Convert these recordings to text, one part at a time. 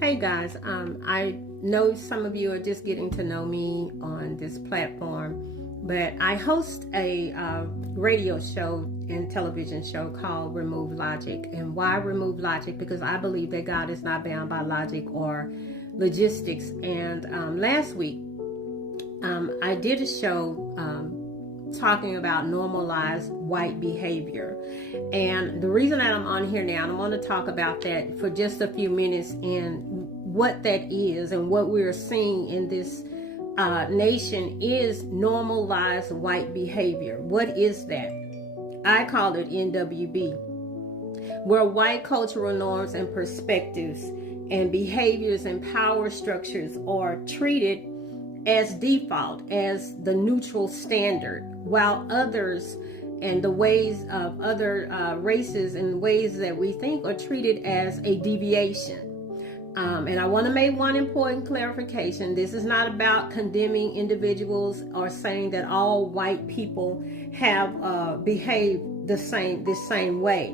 Hey guys, I know some of you are just getting to know me on this platform, but I host a radio show and television show called Remove Logic. And why Remove Logic? Because I believe that God is not bound by logic or logistics. And last week, I did a show talking about normalized white behavior. And the reason that I'm on here now, and I'm going to talk about that for just a few minutes and what that is and what we're seeing in this nation is normalized white behavior. What is that? I call it NWB, where white cultural norms and perspectives and behaviors and power structures are treated as default, as the neutral standard, while others and the ways of other races and ways that we think are treated as a deviation. And I want to make one important clarification. This is not about condemning individuals or saying that all white people have behaved the same way.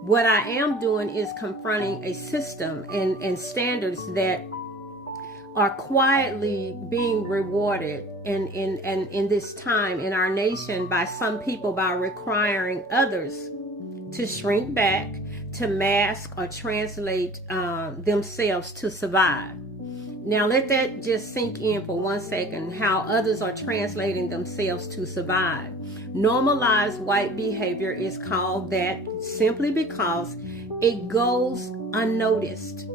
What I am doing is confronting a system and standards that are quietly being rewarded in this time in our nation by some people by requiring others to shrink back, to mask or translate themselves to survive. Now let that just sink in for 1 second, how others are translating themselves to survive. Normalized white behavior is called that simply because it goes unnoticed.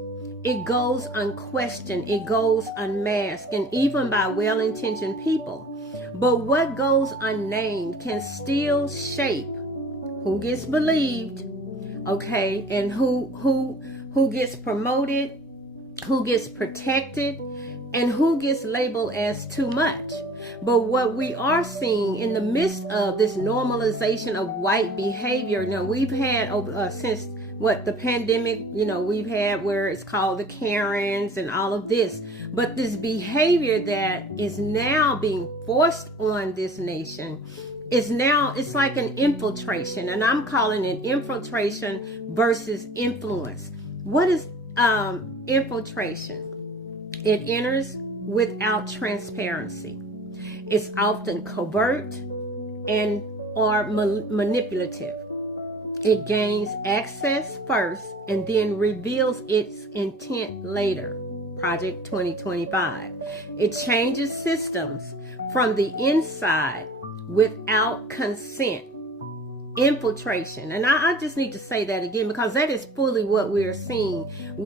It goes unquestioned, it goes unmasked, and even by well-intentioned people. But what goes unnamed can still shape who gets believed, okay, and who gets promoted, who gets protected, and who gets labeled as too much. But what we are seeing in the midst of this normalization of white behavior, now we've had since the pandemic, we've had where it's called the Karens and all of this. But this behavior that is now being forced on this nation is now, it's like an infiltration. And I'm calling it infiltration versus influence. What is infiltration? It enters without transparency. It's often covert and or manipulative. It gains access first and then reveals its intent later. Project 2025. It changes systems from the inside without consent. Infiltration. And I just need to say that again because that is fully what we're seeing.